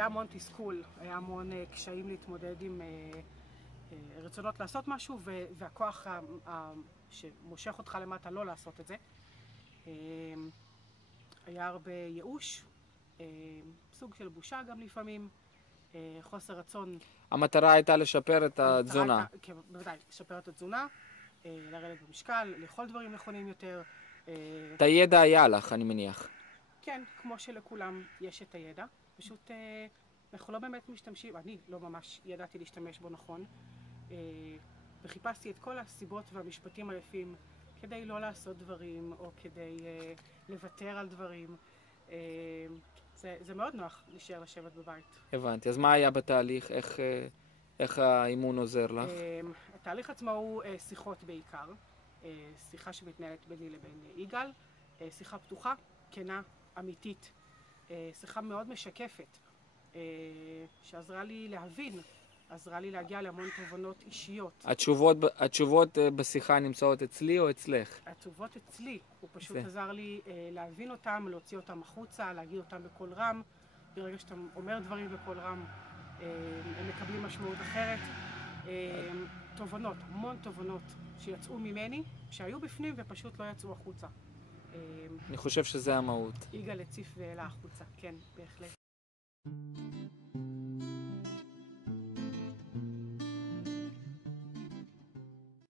היה המון תסכול, היה המון קשיים להתמודד עם רצונות לעשות משהו, והכוח שמושך אותך למטה לא לעשות את זה. היה הרבה ייאוש, סוג של בושה גם לפעמים, חוסר רצון. המטרה הייתה לשפר את התזונה. כן, בוודאי, לשפר את התזונה, לרדת במשקל, לאכול דברים נכונים יותר. את הידע היה לך, אני מניח. כן, כמו שלכולם יש את הידע. פשוט אנחנו לא באמת משתמשים, אני לא ממש ידעתי להשתמש בו נכון. וחיפשתי את כל הסיבות והמשפטים היפים כדי לא לעשות דברים או כדי לוותר על דברים. זה מאוד נוח להישאר לשבת בבית. הבנתי. אז מה היה בתהליך? איך האימון עוזר לך? התהליך עצמו הוא שיחות בעיקר. שיחה שמתנהלת ביני לבין יגאל. שיחה פתוחה, כנה, אמיתית. שיחה מאוד משקפת, שעזרה לי להבין, עזרה לי להגיע להמון תובנות אישיות. התשובות בשיחה נמצאות אצלי או אצלך? התשובות אצלי. הוא פשוט עזר לי להבין אותם, להוציא אותם החוצה, להגיד אותם בקול רם. ברגע שאתה אומר דברים בקול רם, הם מקבלים משמעות אחרת. תובנות, המון תובנות שיצאו ממני, שהיו בפנים ופשוט לא יצאו החוצה. אני חושב שזה המהות. יגאל הציף ואלה החוצה, כן, בהחלט.